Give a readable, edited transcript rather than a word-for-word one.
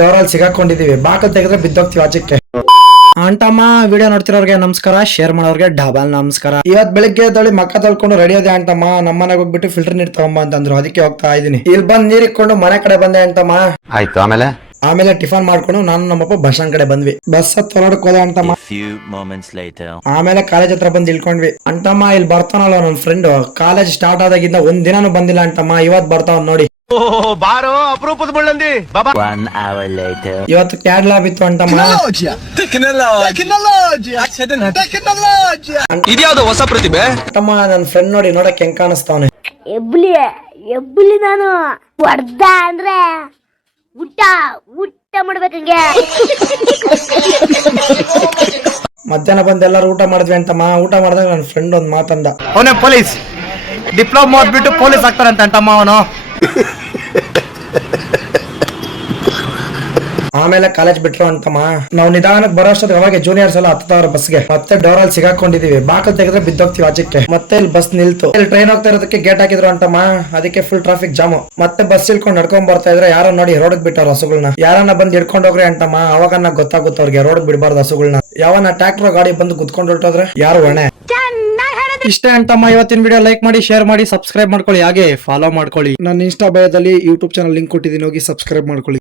ಡೋರಲ್ಲಿ ಸಿಗಾಕೊಂಡಿದೀವಿ, ಬಾಕಲ್ ತೆಗೆದ್ರೆ ಬಿದ್ದೋಗ್ತೀವಿ ಆಚೆಗೆ. ಅಂಟಮ್ಮ ವಿಡಿಯೋ ನೋಡ್ತಿರೋರ್ಗೆ ನಮಸ್ಕಾರ, ಶೇರ್ ಮಾಡೋರ್ಗೆ ಡಬಲ್ ನಮಸ್ಕಾರ. ಇವತ್ ಬೆಳಿಗ್ಗೆ ಎದ್ದೊಳಿ ಮಕ್ಕ ತೊಳ್ಕೊಂಡು ರೆಡಿ ಅದೇ ಅಂಟಮ್ಮ. ನಮ್ಮನೆಗೆ ಹೋಗ್ಬಿಟ್ಟು ಫಿಲ್ಟರ್ ನೀರ್ ತಗೊಂಬ ಅಂತಂದ್ರು, ಅದಕ್ಕೆ ಹೋಗ್ತಾ ಇದೀನಿ. ಇಲ್ಲಿ ಬಂದ್ ನೀರ್ ಇಕ್ಕೊಂಡು ಮನೆ ಕಡೆ ಬಂದೆ ಅಂಟಮ್ಮ. ಆಯ್ತು. ಆಮೇಲೆ ಟಿಫನ್ ಮಾಡ್ಕೊಂಡು ನಾನು ನಮ್ಮಪ್ಪ ಬಸ್ ಸ್ಟ್ಯಾಂಡ್ ಕಡೆ ಬಂದ್ವಿ. ಬಸ್ ತೊಳಡಕ್ ಹೋದೆ ಅಂಟಮ್ಮ. ಆಮೇಲೆ ಕಾಲೇಜ್ ಹತ್ರ ಬಂದ್ ಇಳ್ಕೊಂಡ್ವಿ ಅಂಟಮ್ಮ. ಇಲ್ಲಿ ಬರ್ತಾನಲ್ಲ ನನ್ ಫ್ರೆಂಡ್, ಕಾಲೇಜ್ ಸ್ಟಾರ್ಟ್ ಆದಾಗಿಂದ ಒಂದ್ ದಿನಾನು ಬಂದಿಲ್ಲ ಅಂಟಮ್ಮ. ಇವತ್ ಬರ್ತಾವ್ ನೋಡಿ. ಬಾರೋ ಅಪರೂಪದ ಮುಳ್ಳಂದಿ. ಇವತ್ತು ಕ್ಯಾಡ್ ಲ್ಯಾಬ್ ಇತ್ತು ಅಂಟಮ್ಮ. ಇದ್ಯಾವ್ದು ಹೊಸ ಪ್ರತಿಭೆ ಅಂಟಮ್ಮ. ನನ್ ಫ್ರೆಂಡ್ ನೋಡಿ ನೋಡಕ್ ಹೆಂಗ್ ಕಾಣಿಸ್ತಾವನೆ. ಎಬ್ಬಲಿ ನಾನು ಹೊಡ್ದ ಅಂದ್ರೆ ಊಟ ಮಾಡ್ಬೇಕಂಗೆ. ಮಧ್ಯಾಹ್ನ ಬಂದ್ ಎಲ್ಲಾರು ಊಟ ಮಾಡಿದ್ವಿ ಅಂತಮ್ಮ. ಊಟ ಮಾಡಿದಾಗ ನನ್ ಫ್ರೆಂಡ್ ಒಂದ್ ಮಾತಂದ, ಅವನೇ ಪೊಲೀಸ್ ಡಿಪ್ಲೊಮಾ ಓದ್ಬಿಟ್ಟು ಪೊಲೀಸ್ ಆಗ್ತಾರಂತ ಅಂಟಮ್ಮ ಅವನು. ಆಮೇಲೆ ಕಾಲೇಜ್ ಬಿಟ್ರು ಅಂತಮ್ಮ. ನಾವು ನಿಧಾನಕ್ಕೆ ಬರೋ ಅಷ್ಟೊತ್ತಿಗೆ ಅವಾಗ ಜೂನಿಯರ್ಸ್ ಎಲ್ಲ ಹತ್ತವ್ರ ಬಸ್ಗೆ. ಮತ್ತೆ ಡೋರಲ್ಲಿ ಸಿಗಾಕೊಂಡಿದೀವಿ, ಬಾಕಲ್ ತೆಗೆದ್ರೆ ಬಿದ್ದೋಗ್ತೀವಿ ಆಚೆಗೆ. ಮತ್ತೆ ಇಲ್ಲಿ ಬಸ್ ನಿಲ್ತು. ಇಲ್ಲಿ ಟ್ರೈನ್ ಹೋಗ್ತಾ ಇರೋದಕ್ಕೆ ಗೇಟ್ ಹಾಕಿದ್ರು ಅಂತಮ್ಮ. ಅದಕ್ಕೆ ಫುಲ್ ಟ್ರಾಫಿಕ್ ಜಾಮು. ಮತ್ತೆ ಬಸ್ ಇಳ್ಕೊಂಡು ನಡ್ಕೊಂಡ್ ಬರ್ತಾ ಇದ್ರೆ ಯಾರೋ ನೋಡಿ ರೋಡ್ ಬಿಟ್ಟವ್ರ ಹಸುಗಳನ್ನ. ಯಾರನ್ನ ಬಂದ್ ಹಿಡ್ಕೊಂಡ್ ಹೋಗ್ರಿ ಅಂತಮ್ಮ. ಅವಾಗ ಗೊತ್ತಾಗುತ್ತೆ ಅವ್ರಿಗೆ ರೋಡ್ ಬಿಡಬಾರ್ದು ಹಸುಗಳನ್ನ. ಯಾವನ್ನ ಟ್ರ್ಯಾಕ್ಟರ್ ಗಾಡಿ ಬಂದು ಕುತ್ಕೊಂಡು ಹೊರಟೋದ್ರೆ ಯಾರು ಹೊಣೆ. ಇಷ್ಟೇ ಅಂಟಮ್ಮ. ಇವತ್ತಿನ ವಿಡಿಯೋ ಲೈಕ್ ಮಾಡಿ, ಶೇರ್ ಮಾಡಿ, ಸಬ್ಸ್ಕ್ರೈಬ್ ಮಾಡ್ಕೊಳ್ಳಿ, ಹಾಗೆ ಫಾಲೋ ಮಾಡ್ಕೊಳ್ಳಿ. ನನ್ನ ಇನ್ಸ್ಟಾ ಬಯೋದಲ್ಲಿ ಯೂಟ್ಯೂಬ್ ಚಾನಲ್ ಲಿಂಕ್ ಕೊಟ್ಟಿದ್ದೀನಿ, ಹೋಗಿ ಸಬ್ಸ್ಕ್ರೈಬ್ ಮಾಡ್ಕೊಳ್ಳಿ.